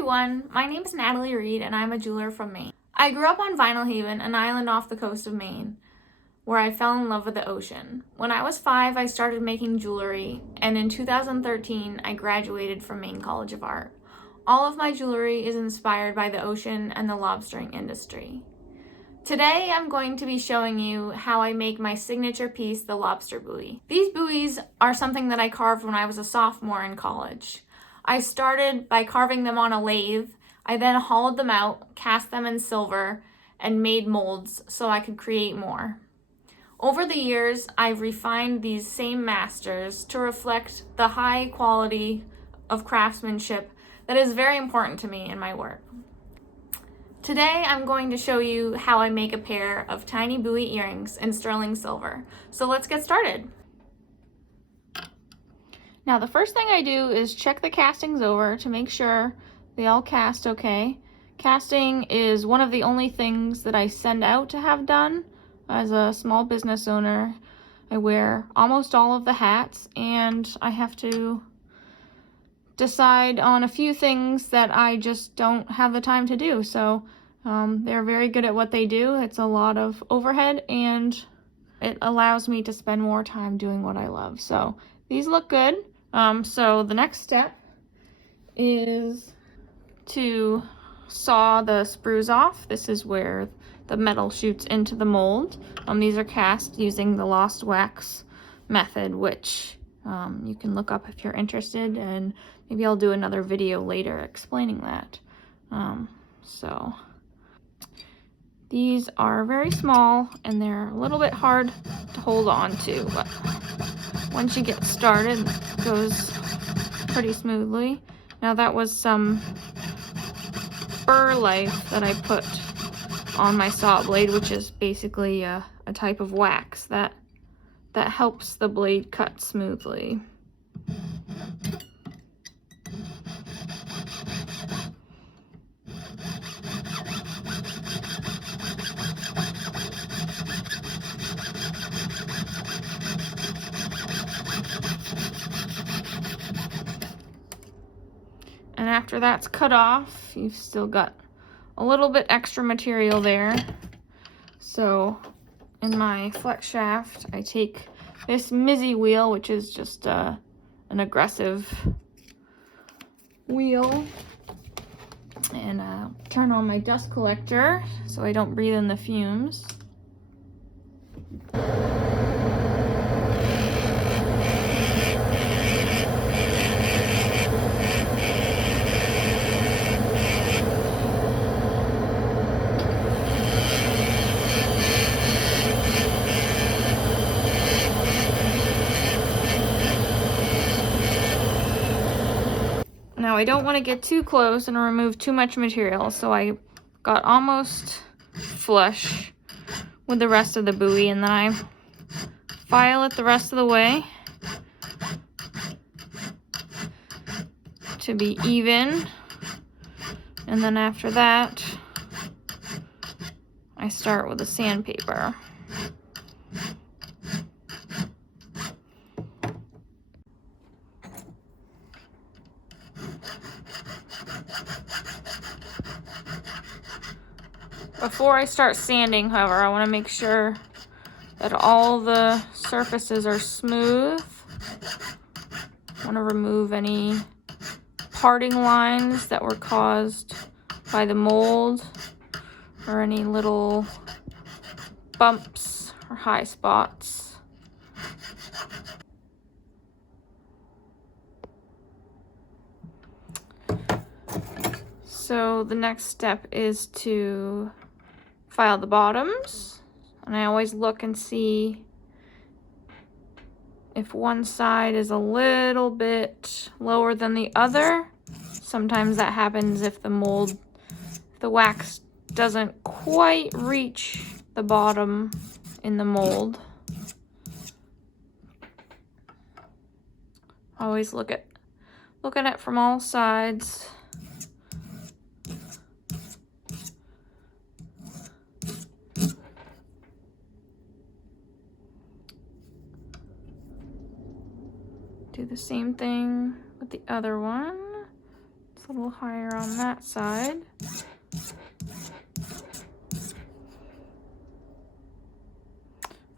everyone, my name is Natalie Reed and I'm a jeweler from Maine. I grew up on Vinyl Haven, an island off the coast of Maine, where I fell in love with the ocean. When I was 5, I started making jewelry, and in 2013, I graduated from Maine College of Art. All of my jewelry is inspired by the ocean and the lobstering industry. Today, I'm going to be showing you how I make my signature piece, the lobster buoy. These buoys are something that I carved when I was a sophomore in college. I started by carving them on a lathe. I then hollowed them out, cast them in silver, and made molds so I could create more. Over the years, I've refined these same masters to reflect the high quality of craftsmanship that is very important to me in my work. Today, I'm going to show you how I make a pair of tiny buoy earrings in sterling silver. So let's get started. Now, the first thing I do is check the castings over to make sure they all cast okay. Casting is one of the only things that I send out to have done. As a small business owner, I wear almost all of the hats, and I have to decide on a few things that I just don't have the time to do. So they're very good at what they do. It's a lot of overhead, and it allows me to spend more time doing what I love. So these look good. So the next step is to saw the sprues off. This is where the metal shoots into the mold. These are cast using the lost wax method, which you can look up if you're interested, and maybe I'll do another video later explaining that. So these are very small and they're a little bit hard to hold on to, but once you get started, it goes pretty smoothly. Now that was some burr life that I put on my saw blade, which is basically a type of wax that helps the blade cut smoothly. And after that's cut off, you've still got a little bit extra material there. So in my flex shaft, I take this Mizzy wheel, which is just an aggressive wheel, and turn on my dust collector so I don't breathe in the fumes. Now I don't want to get too close and remove too much material, so I got almost flush with the rest of the buoy, and then I file it the rest of the way to be even. And then after that, I start with a sandpaper. Before I start sanding, however, I want to make sure that all the surfaces are smooth. I want to remove any parting lines that were caused by the mold, or any little bumps or high spots. So the next step is to file the bottoms, and I always look and see if one side is a little bit lower than the other. Sometimes that happens if the wax doesn't quite reach the bottom in the mold. Always look at it from all sides. Do the same thing with the other one. It's A little higher on that side.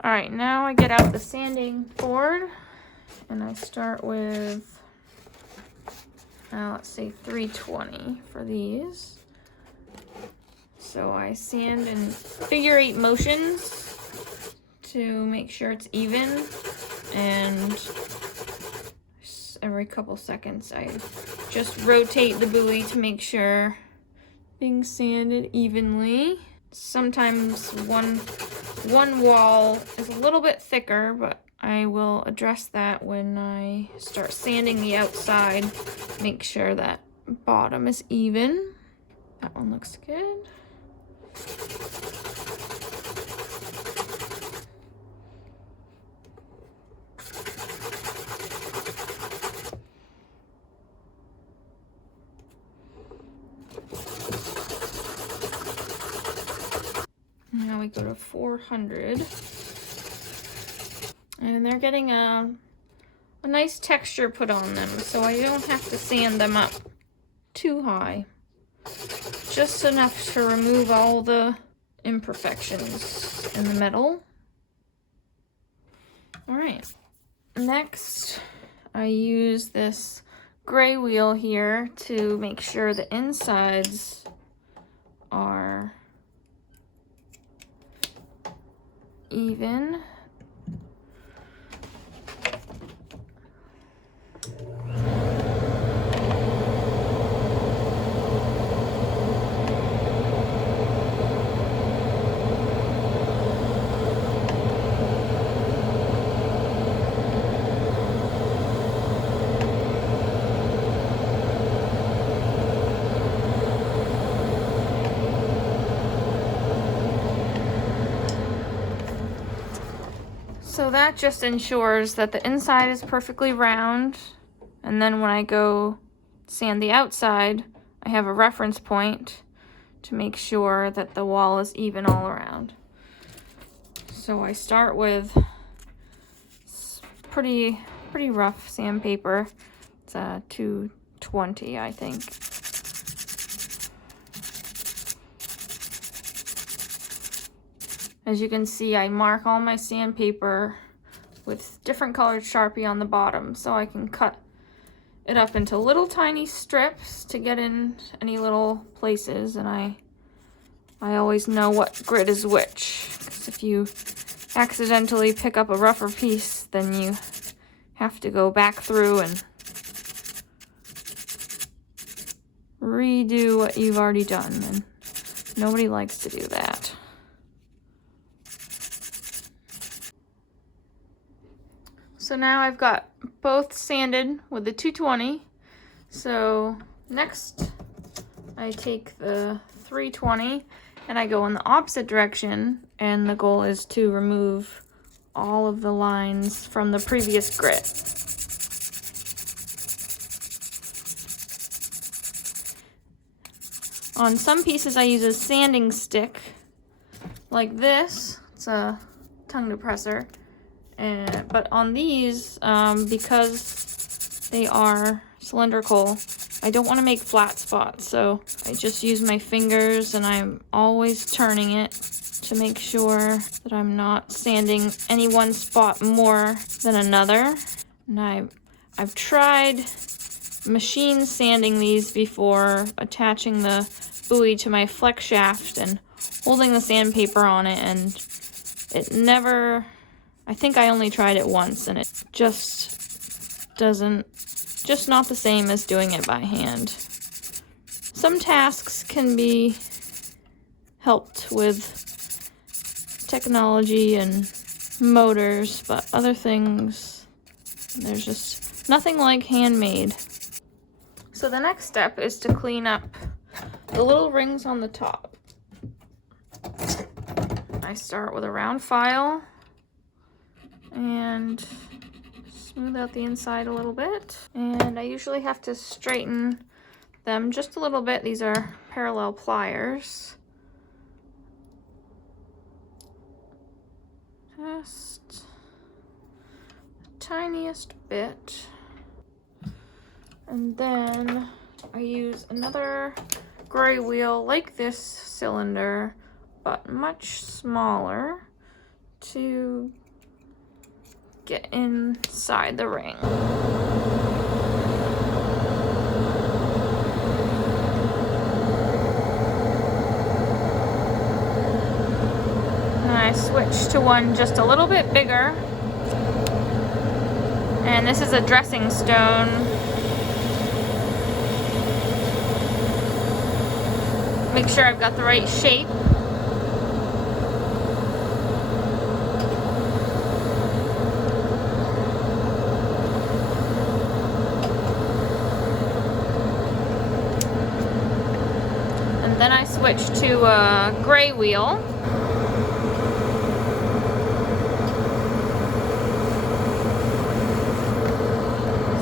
All right, now I get out the sanding board and I start with, let's say 320 for these. So I sand in figure 8 motions to make sure it's even, and every couple seconds I just rotate the buoy to make sure things sanded evenly. Sometimes one wall is a little bit thicker, but I will address that when I start sanding the outside. Make sure that bottom is even. That one looks good. Now we go to 400. And they're getting a nice texture put on them, so I don't have to sand them up too high. Just enough to remove all the imperfections in the metal. All right. Next, I use this gray wheel here to make sure the insides are even. So that just ensures that the inside is perfectly round, and then when I go sand the outside, I have a reference point to make sure that the wall is even all around. So I start with pretty rough sandpaper. It's a 220, I think. As you can see, I mark all my sandpaper with different colored Sharpie on the bottom so I can cut it up into little tiny strips to get in any little places, and I always know what grit is which, because if you accidentally pick up a rougher piece, then you have to go back through and redo what you've already done, and nobody likes to do that. So now I've got both sanded with the 220. So next I take the 320 and I go in the opposite direction, and the goal is to remove all of the lines from the previous grit. On some pieces I use a sanding stick like this. It's a tongue depressor. But on these, because they are cylindrical, I don't want to make flat spots, so I just use my fingers, and I'm always turning it to make sure that I'm not sanding any one spot more than another. And I've tried machine sanding these before, attaching the buoy to my flex shaft and holding the sandpaper on it, and it never... I think I only tried it once, and it just not the same as doing it by hand. Some tasks can be helped with technology and motors, but other things, there's just nothing like handmade. So the next step is to clean up the little rings on the top. I start with a round file and smooth out the inside a little bit. And I usually have to straighten them just a little bit. These are parallel pliers. Just the tiniest bit. And then I use another gray wheel like this cylinder, but much smaller, to get inside the ring. And I switch to one just a little bit bigger. And this is a dressing stone. Make sure I've got the right shape. And then I switch to a gray wheel.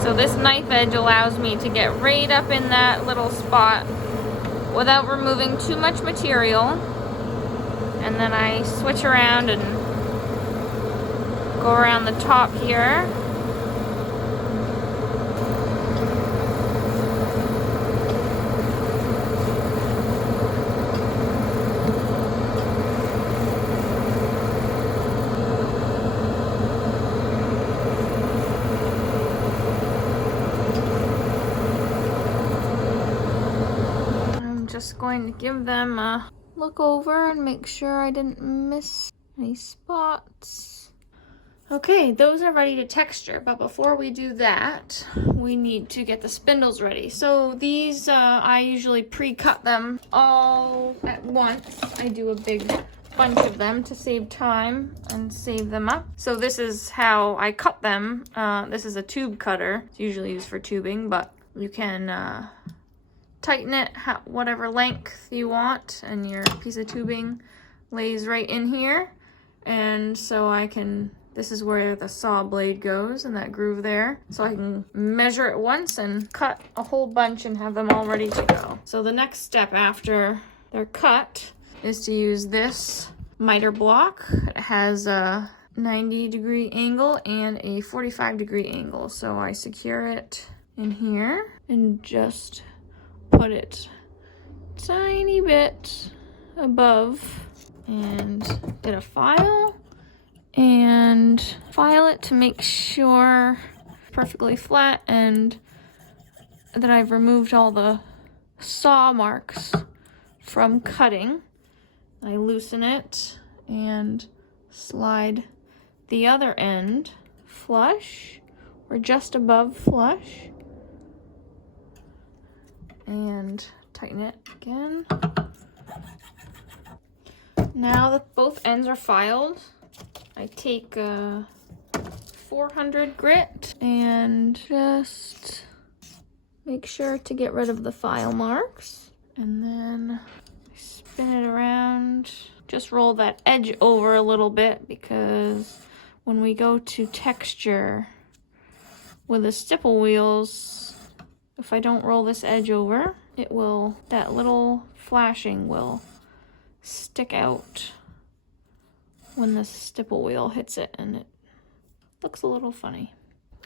So this knife edge allows me to get right up in that little spot without removing too much material. And then I switch around and go around the top here. Just going to give them a look over and make sure I didn't miss any spots. Okay, those are ready to texture, but before we do that, we need to get the spindles ready. So these, I usually pre-cut them all at once. I do a big bunch of them to save time and save them up. So this is how I cut them. This is a tube cutter. It's usually used for tubing, but you can tighten it whatever length you want, and your piece of tubing lays right in here. And so this is where the saw blade goes, in that groove there. So I can measure it once and cut a whole bunch and have them all ready to go. So the next step after they're cut is to use this miter block. It has a 90-degree angle and a 45-degree angle. So I secure it in here and just put it tiny bit above and get a file and file it to make sure it's perfectly flat and that I've removed all the saw marks from cutting. I loosen it and slide the other end flush or just above flush and tighten it again. Now that both ends are filed, I take a 400 grit and just make sure to get rid of the file marks. And then spin it around. Just roll that edge over a little bit, because when we go to texture with the stipple wheels, if I don't roll this edge over, that little flashing will stick out when the stipple wheel hits it, and it looks a little funny.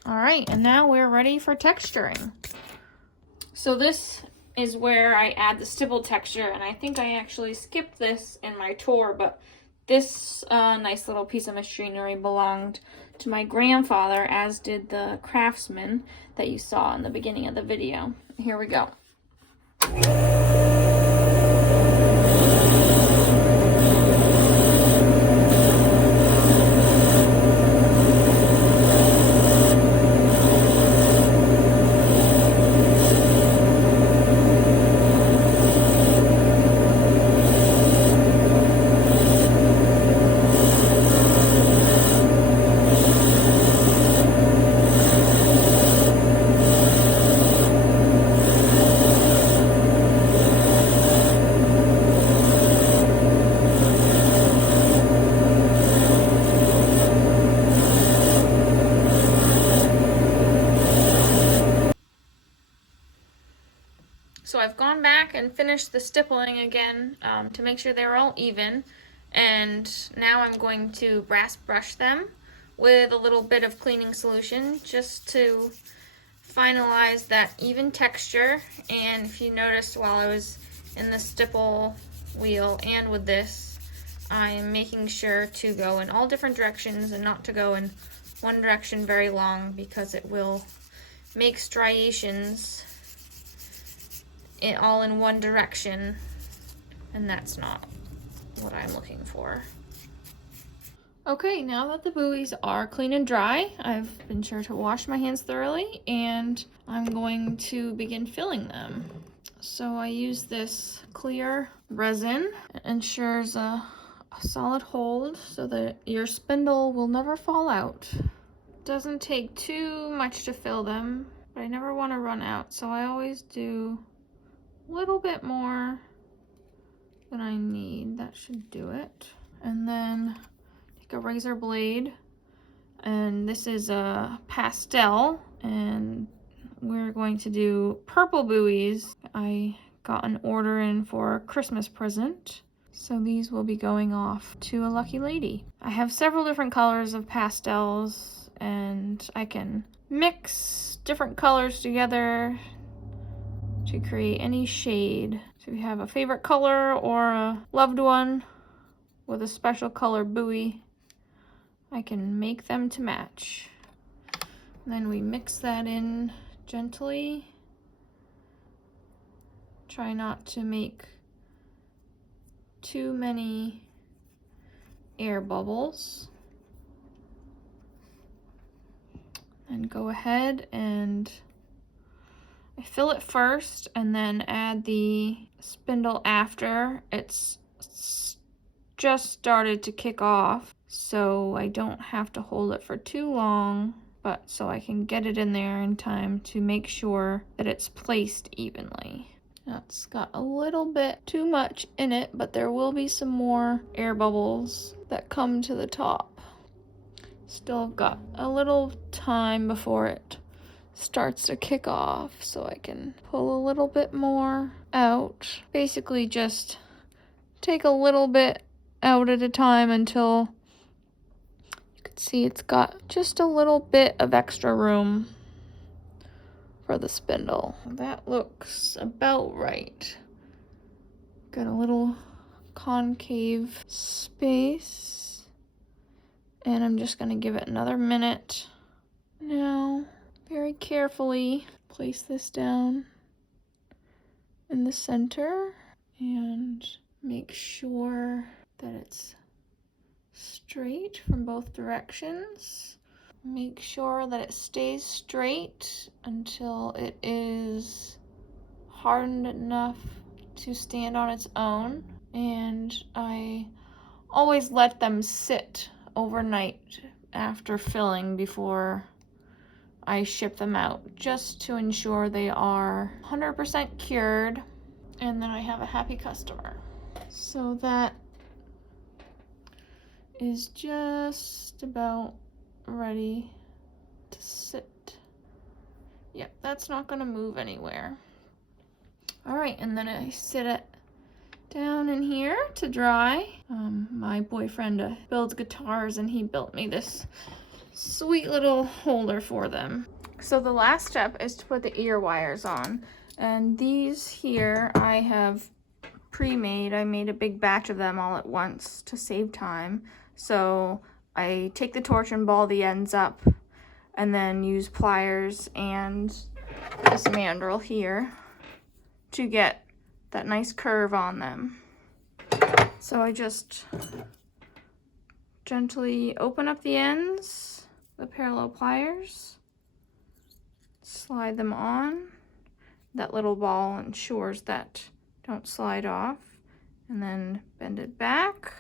All right, and now we're ready for texturing. So this is where I add the stipple texture, and I think I actually skipped this in my tour, but this nice little piece of machinery belonged to my grandfather, as did the Craftsman that you saw in the beginning of the video. Here we go. So I've gone back and finished the stippling again to make sure they're all even. And now I'm going to brass brush them with a little bit of cleaning solution just to finalize that even texture. And if you noticed while I was in the stipple wheel and with this, I am making sure to go in all different directions and not to go in one direction very long, because it will make striations all in one direction, and that's not what I'm looking for. Okay, now that the buoys are clean and dry, I've been sure to wash my hands thoroughly, and I'm going to begin filling them. So I use this clear resin. It ensures a solid hold so that your spindle will never fall out. It doesn't take too much to fill them, but I never want to run out, so I always do a little bit more than I need. That should do it. And then take a razor blade, and this is a pastel, and we're going to do purple buoys. I got an order in for a Christmas present, so these will be going off to a lucky lady. I have several different colors of pastels, and I can mix different colors together to create any shade. So if you have a favorite color or a loved one with a special color buoy, I can make them to match. And then we mix that in gently. Try not to make too many air bubbles. And go ahead and I fill it first and then add the spindle after it's just started to kick off, so I don't have to hold it for too long, but so I can get it in there in time to make sure that it's placed evenly. That's got a little bit too much in it, but there will be some more air bubbles that come to the top. Still got a little time before it starts to kick off, so I can pull a little bit more out. Basically just take a little bit out at a time until you can see it's got just a little bit of extra room for the spindle. That looks about right. Got a little concave space, and I'm just gonna give it another minute. Now, very carefully place this down in the center and make sure that it's straight from both directions. Make sure that it stays straight until it is hardened enough to stand on its own. And I always let them sit overnight after filling before I ship them out, just to ensure they are 100% cured, and then I have a happy customer. So that is just about ready to sit. Yep, that's not gonna move anywhere. All right, and then I sit it down in here to dry. My boyfriend builds guitars, and he built me this sweet little holder for them. So the last step is to put the ear wires on, and these here I have pre-made. I made a big batch of them all at once to save time. So I take the torch and ball the ends up, and then use pliers and this mandrel here to get that nice curve on them. So I just gently open up the ends, the parallel pliers, slide them on. That little ball ensures that don't slide off, and then bend it back.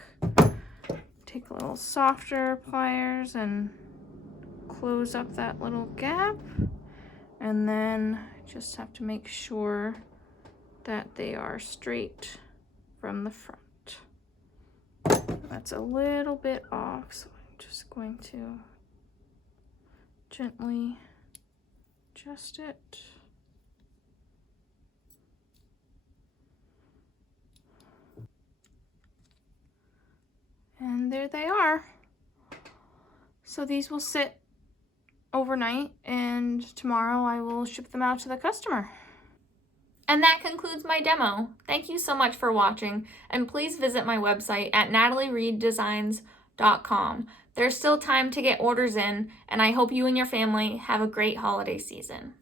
Take a little softer pliers and close up that little gap, and then just have to make sure that they are straight from the front. That's a little bit off, so I'm just going to gently adjust it. And there they are. So these will sit overnight, and tomorrow I will ship them out to the customer. And that concludes my demo. Thank you so much for watching, and please visit my website at nataliereeddesigns.com. There's still time to get orders in, and I hope you and your family have a great holiday season.